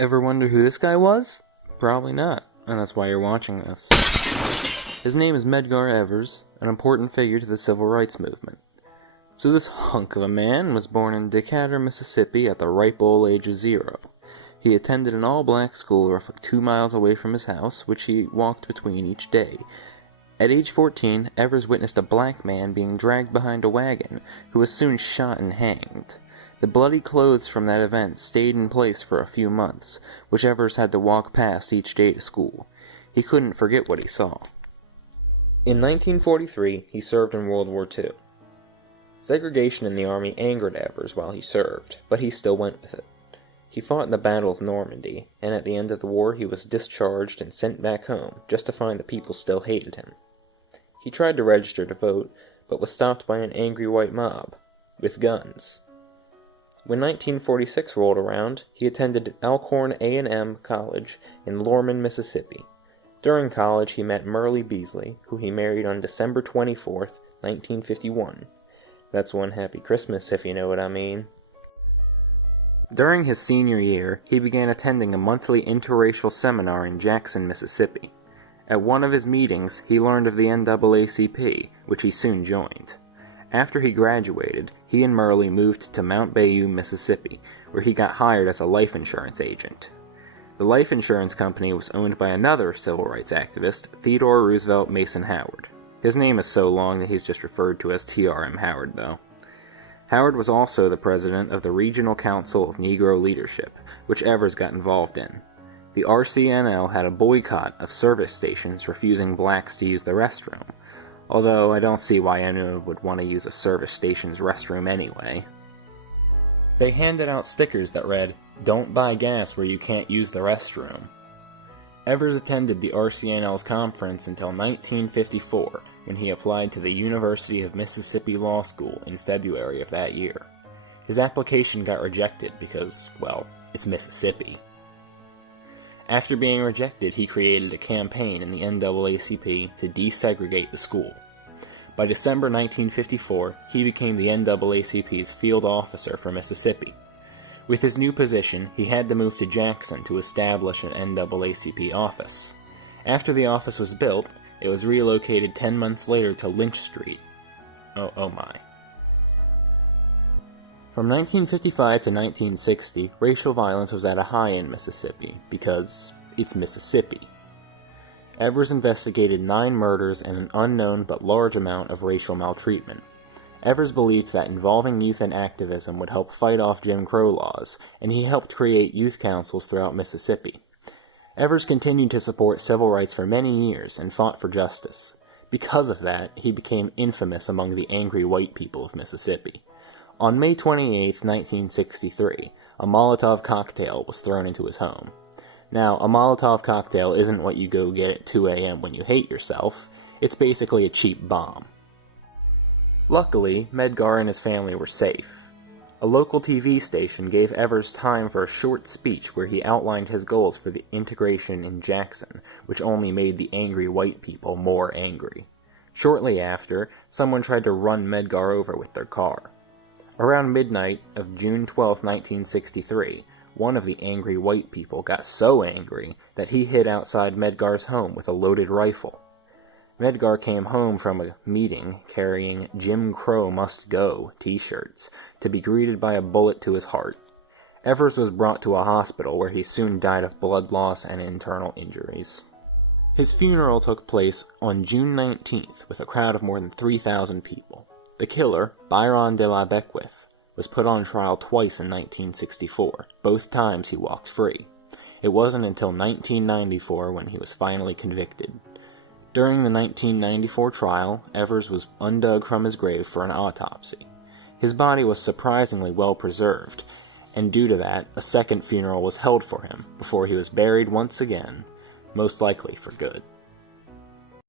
Ever wonder who this guy was? Probably not, and that's why you're watching this. His name is Medgar Evers, an important figure to the civil rights movement. So this hunk of a man was born in Decatur, Mississippi at the ripe old age of 0. He attended an all-black school roughly 2 miles away from his house, which he walked between each day. At age 14, Evers witnessed a black man being dragged behind a wagon, who was soon shot and hanged. The bloody clothes from that event stayed in place for a few months, which Evers had to walk past each day to school. He couldn't forget what he saw. In 1943, he served in World War II. Segregation in the army angered Evers while he served, but he still went with it. He fought in the Battle of Normandy, and at the end of the war he was discharged and sent back home, just to find the people still hated him. He tried to register to vote, but was stopped by an angry white mob, with guns. When 1946 rolled around, he attended Alcorn A&M College in Lorman, Mississippi. During college, he met Merle Beasley, who he married on December 24th, 1951. That's one happy Christmas, if you know what I mean. During his senior year, he began attending a monthly interracial seminar in Jackson, Mississippi. At one of his meetings, he learned of the NAACP, which he soon joined. After he graduated, he and Merle moved to Mount Bayou, Mississippi, where he got hired as a life insurance agent. The life insurance company was owned by another civil rights activist, Theodore Roosevelt Mason Howard. His name is so long that he's just referred to as T.R.M. Howard, though. Howard was also the president of the Regional Council of Negro Leadership, which Evers got involved in. The RCNL had a boycott of service stations refusing blacks to use the restroom, although I don't see why anyone would want to use a service station's restroom anyway. They handed out stickers that read, "Don't buy gas where you can't use the restroom." Evers attended the RCNL's conference until 1954, when he applied to the University of Mississippi Law School in February of that year. His application got rejected because, well, it's Mississippi. After being rejected, he created a campaign in the NAACP to desegregate the school. By December 1954, he became the NAACP's field officer for Mississippi. With his new position, he had to move to Jackson to establish an NAACP office. After the office was built, it was relocated 10 months later to Lynch Street. Oh my. From 1955 to 1960, racial violence was at a high in Mississippi, because it's Mississippi. Evers investigated 9 murders and an unknown but large amount of racial maltreatment. Evers believed that involving youth in activism would help fight off Jim Crow laws, and he helped create youth councils throughout Mississippi. Evers continued to support civil rights for many years and fought for justice. Because of that, he became infamous among the angry white people of Mississippi. On May 28, 1963, a Molotov cocktail was thrown into his home. Now, a Molotov cocktail isn't what you go get at 2 a.m. when you hate yourself. It's basically a cheap bomb. Luckily, Medgar and his family were safe. A local TV station gave Evers time for a short speech where he outlined his goals for the integration in Jackson, which only made the angry white people more angry. Shortly after, someone tried to run Medgar over with their car. Around midnight of June 12, 1963, one of the angry white people got so angry that he hid outside Medgar's home with a loaded rifle. Medgar came home from a meeting carrying "Jim Crow Must Go" t-shirts to be greeted by a bullet to his heart. Evers was brought to a hospital where he soon died of blood loss and internal injuries. His funeral took place on June 19th with a crowd of more than 3,000 people. The killer, Byron de la Beckwith, was put on trial twice in 1964. Both times he walked free. It wasn't until 1994 when he was finally convicted. During the 1994 trial, Evers was undug from his grave for an autopsy. His body was surprisingly well preserved, and due to that, a second funeral was held for him before he was buried once again, most likely for good.